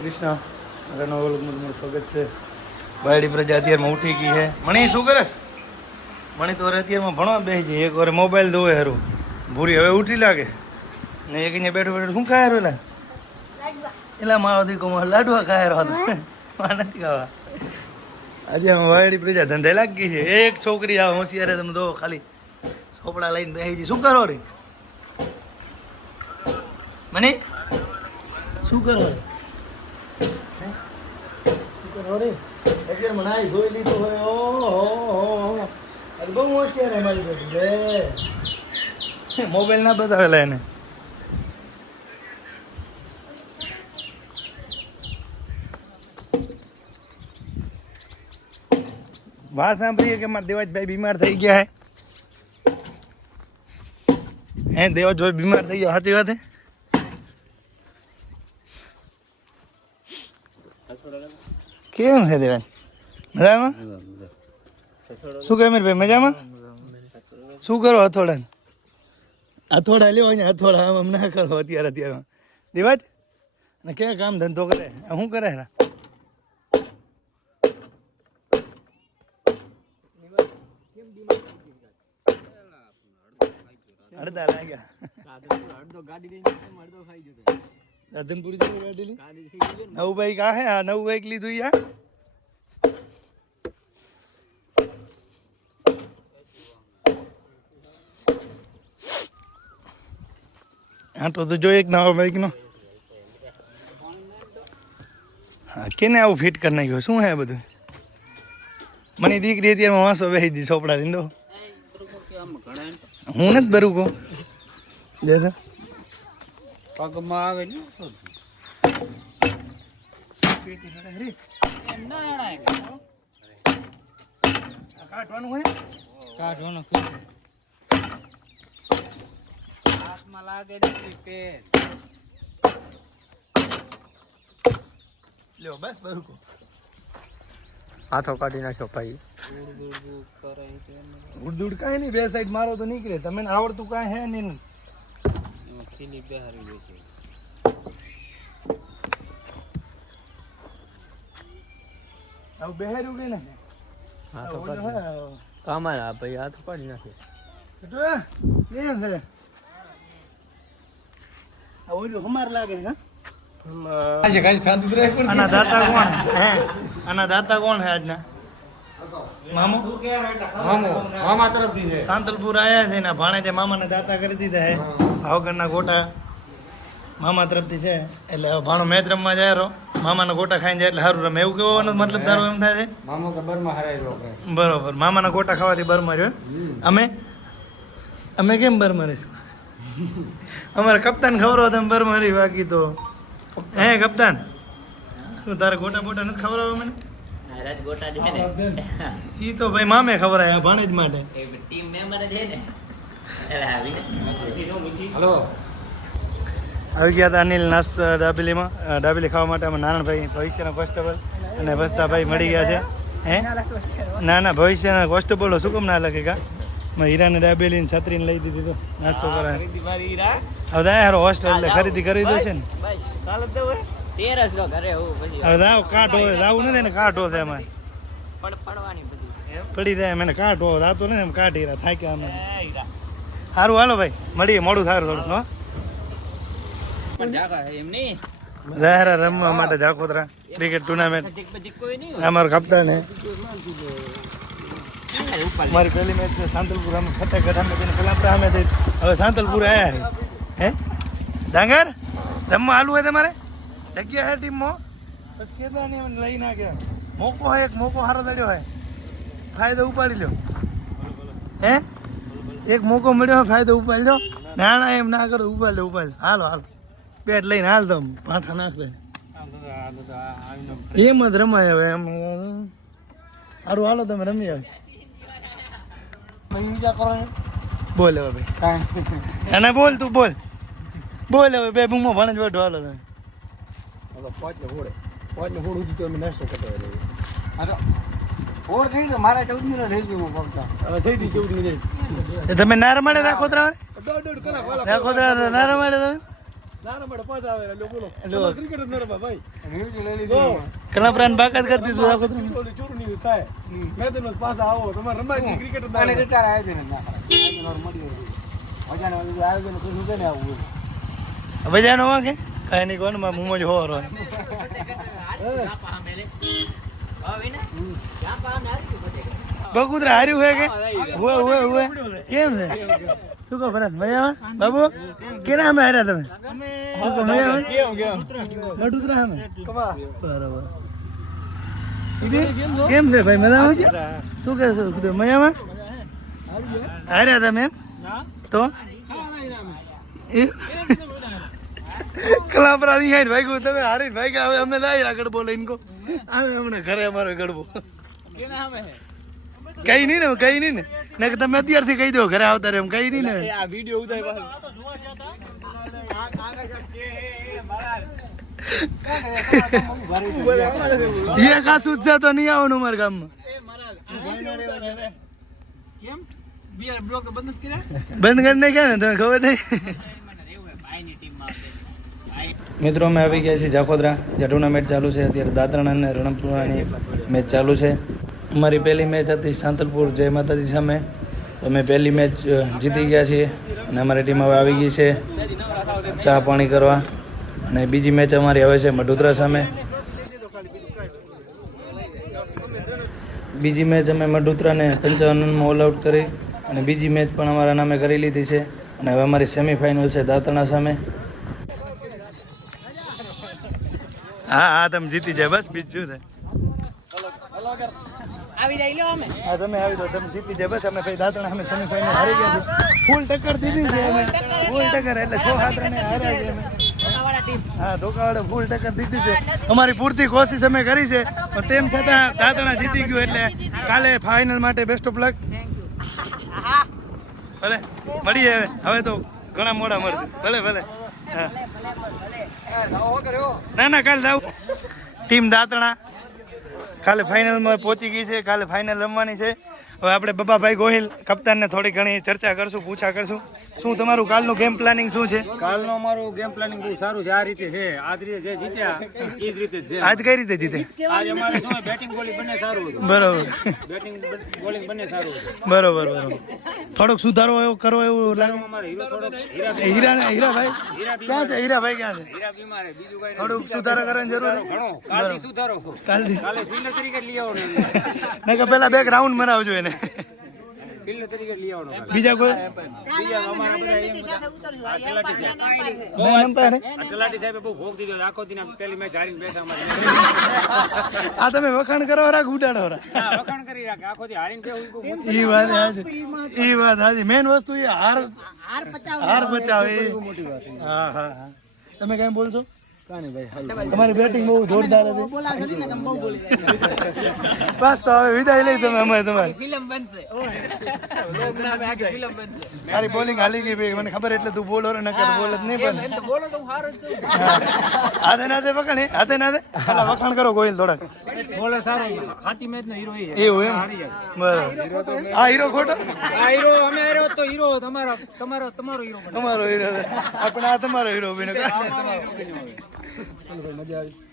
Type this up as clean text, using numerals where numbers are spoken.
कृष्णा स्वागत है। बायडी प्रजा अत्याરમાં उठी गई है। मणि शू करस? मणि तो अत्याરમાં भणवा बेही જાય એક વાર मोबाइल दोवे हरो भूरी હવે उठी लागे ने एक અહીંયા બેઠો બેઠો શું ખાય રહ્યો લાડવા એલા મારો દીકો લાડવા ખાય રહ્યો માં નથી ખાવા આજે બાયડી પ્રજા ધંધે લાગી ગઈ છે। એક છોકરી આ હોશિયાર તમે દો ખાલી સોપડા લઈને બેહી જી શું કરો રે મની શું કરો રે અત્યારે મનાઈ ધોઈ લીધું હોય ઓહો આજે બહુ હોશિયાર હે મારી બેટી મોબાઈલ ના બતાવેલા એને વાત સાંભળીએ કે મારા દેવાજભાઈ બીમાર થઈ ગયા હે દેવાજભાઈ બીમાર થઈ ગયા સાચી વાત હે કેમ છે દેવાન મજામાં શું કહે મીરભાઈ મજામાં શું કરો હથોડા લેવો અહીંયા હથોડા આમ ના કરો અત્યારે દેવાજ ને ક્યાં કામ ધંધો કરે શું કરે અડધા લાગ્યા રાધનપુરી ગાડી નવું બાઈક આ હે આ નવું બાઈક લીધું યા આટો તો જો એક નવા બાઈક નો હા કેને આવું ફિટ કરી નાખ્યો શું હે બધું મને દીકરી અત્યારમાં વાંસો બેસી દી ચોપડા રીંદો હું નથી બરું કહું દે તો પગમાં આવે ને કાઢવાનું હોય કાઢવાનું હાથમાં લાગે લ્યો બસ બરુકો હાથો કાઢી નાખ્યો ભાઈ ઉડ કાંઈ નહીં બે સાઈડ મારો તો નીકળે તમે આવડતું કાંઈ હે નહીં હવે બેહાર્યું કે ને કામા ભાઈ હાથ પાડી નાખે કેમ છે ઓલું હમાર લાગે હા આના દાતા કોણ હે આના દાતા કોણ હે આજના મામા તરફથી છે સાંતલપુર આયા છે ને ભાણે જે મામાને દાતા કરી દીધા હે ભાવગરના ગોટા મામા તરફથી છે એટલે ભાણો મેચ રમવા જાય રો મામાના ગોટા ખાઈને જાય એટલે સારું રમે એવું કેવો મતલબ તારો એમ થાય છે મામો કે બરમાં હરાય બરોબર મામાના ગોટા ખાવાથી બરમાં રહ્યો અમે કેમ બરમાં રહીશું અમારા કપ્તાન ખબર તમે બરમાં રહી બાકી તો હે કપ્તાન શું તારે ગોટા બોટા નથી ખવડાવવા મને ઈ તો ભાઈ મામે ખવડાય ભાણેજ માટે ટીમ મેમ્બર છે ને હેલો આવી ગયા હતા અનિલ નાસ્તો દાબેલીમાં દાબેલી ખાવા માટે અમે નારાયણભાઈ ભવિષ્યના કોન્સ્ટેબલ અને વસ્તાભાઈ મળી ગયા છે હે ના ભવિષ્યના કોન્સ્ટેબલો શું કેમ ના લખે કા મેં હીરાને દાબેલીને છત્રીને લઈ દીધી તો નાસ્તો કરાય હવે હારો હોસ્ટેલ એટલે ખરીદી કરી દો છે ને હવે કાંઠો લાવું નથી ને કાંઠો છે એમાં પડી જાય મને કાંઠો રાતો ને એમ કાઢી રહ્યા થાક્યા અમે સારું હાલો ભાઈ મળીએ મોડું સારું થોડું જાહેરા રમવા માટે જાખોતરા ક્રિકેટ ટુર્નામેન્ટ અમારો કપ્તાન હે મારી પહેલી મેચ છે સાંતલપુર અમે ફતેહગઢ અમે પેલા અમે હવે સાંતલપુર આવ્યા હે ડાંગર રમવા હાલું હોય તમારે જગ્યા હે ટીમમાં બસ કેતા નહીં મને લઈ નાખ્યા મોકો હોય એક મોકો સારો દડ્યો હોય ફાયદો ઉપાડી લ્યો હે એક મોકો મળ્યો હોય ફાયદો ઉપાડી લો નાના એમ ના કરો ઉપાડ લો હાલો પેટ લઈને હાલ તો પાછા નાખ દે એમ જ રમાય હવે એમ સારું હાલો તમે રમી આવે બોલ હવે ભાઈ અને બોલ તું બોલ હવે બે બૂમો ભણે જ બેઠો હાલો તમે તમે ના રમાડે રાખોતરા ના રમાડે તમે કલા પ્રાણ બાકાત કરતી તું આખો બજાનો વાગે કઈ નહીં કોણ માં મુમો જ હો રો બકુતરા હાર્યું હે કે હુએ કેમ છે શું કહો ભરત મજામાં બાબુ કેના અમે હાર્યા તમે શું કહો મજામાં બટુતરા અમે બરાબર કેમ છે ભાઈ મજામાં શું કે મજામાં હાર્યા તમે એમ તો કલાપરા ની હાઈટ ભાઈ તમે હારી ભાઈ કે હવે અમે લાઈ આગળ બોલે ઇનકો આવે હમણાં ઘરે અમારો ગડબો કઈ નહીં ને કે તમે અત્યારથી કહી દો ઘરે આવતા રે એમ કઈ નહીં ને આ વિડિયો ઉતાર ये का सूझा तो नहीं आवनु मार गाम में केम बियर ब्लॉक बंद કર્યા બંધ કરને કે ને તને ખબર નહીં મિત્રો અમે આવી ગયા છીએ જાખોદરા જે ટુર્નામેન્ટ ચાલુ છે અત્યારે દાતણ અને રણપુરાની મેચ ચાલુ છે અમારી પહેલી મેચ હતી સાંતલપુર જય માતાજી સામે અમે પહેલી મેચ જીતી ગયા છીએ અને અમારી ટીમ હવે આવી ગઈ છે ચા પાણી કરવા અને બીજી મેચ અમારી આવે છે મઢોદરા સામે બીજી મેચ અમે મઢોદરાને 55 રનમાં ઓલ આઉટ કરી અને બીજી મેચ પણ અમારા નામે કરી લીધી છે અને હવે અમારી સેમીફાઇનલ છે દાતણા સામે હા તમે જીતી જાય બસ બીજું શું આવી જાય લો અમે હા તમે આવી દો તમે જીતી જાય બસ અમે ભાઈ દાતણા અમે સેમીફાઇનલ હારી ગયા છે ફૂલ ટક્કર દીધી છે અમે ફૂલ ટક્કર એટલે 6-7 રને હાર્યા છે અમે હા ધોકાવાળા ફૂલ ટક્કર દીધી છે અમારી પૂરતી કોશિશ અમે કરી છે પણ તેમ છતાં દાતણા જીતી ગયું એટલે કાલે ફાઇનલ માટે બેસ્ટ ઓફ લક ભલે મળીએ હવે તો ઘણા મોડા મળશે ભલે ના કાલે જાવ ટીમ દાતણા કાલે ફાઇનલમાં પહોંચી ગઈ છે કાલે ફાઇનલ રમવાની છે હવે આપણે બબાભાઈ ગોહિલ કપ્તાનને થોડી ઘણી ચર્ચા કરશું પૂછા કરશું શું તમારું કાલનું ગેમ પ્લાનિંગ શું છે કાલનું અમારું ગેમ પ્લાનિંગ બહુ સારું છે આ રીતે છે આ રીતે જે જીત્યા એ જ રીતે છે આજ કઈ રીતે જીતે આજ અમારે શું બેટિંગ બોલિંગ બંને સારું હતું બરોબર બેટિંગ બોલિંગ બંને સારું હતું બરોબર થોડોક સુધારો એવો કરો એવું લાગે અમારે હીરો થોડોક હીરાભાઈ ક્યાં છે હીરાભાઈ ક્યાં છે હીરા બીમાર છે બીજું કઈ થોડુંક સુધારો કરવાની જરૂર છે ઘણો કાલથી સુધારો કાલથી કાલે ફિલ્ડર તરીકે લઈ આવવાનો ને કે પેલા બે રાઉન્ડ મરાવજો એને ફિલ્ડર તરીકે લઈ આવવાનો બીજા કોઈ બીજા અમારા તલાટી સાહેબ બહુ ભોગ દીધો આખો દિન પેલી મેચ હારીને બેઠા અમારે આ તમે વખાણ કરો રાખ ઉડાડો વખાણ કરી રાખે આખો દી હારીને બેહું ઈ વાત હાજી મેન વસ્તુ એ હાર બચાવે હા તમે કઈ બોલશો તમારી બેટિંગ બહુ જોરદાર હતી બસ તો હવે વિદાય લઈ તમે અમે તમારી ફિલ્મ બનશે તારી બોલિંગ હાલી ગઈ ભાઈ મને ખબર એટલે તું બોલો રે નકર બોલ જ નહીં પણ બોલો તો હારો જ છું હાથે નાથે વખાણ હાથે નાથે પેલા વખાણ કરો ગોહિલ થોડાક બોલે સારો સાચી મેચ નો હીરો એવું એમ બરાબર આ હીરો ખોટો આ હીરો અમે હીરો તો હીરો તમારો હીરો તમારો હીરો આપણે આ તમારો હીરો બન્યો ચલો ભાઈ મજા આવી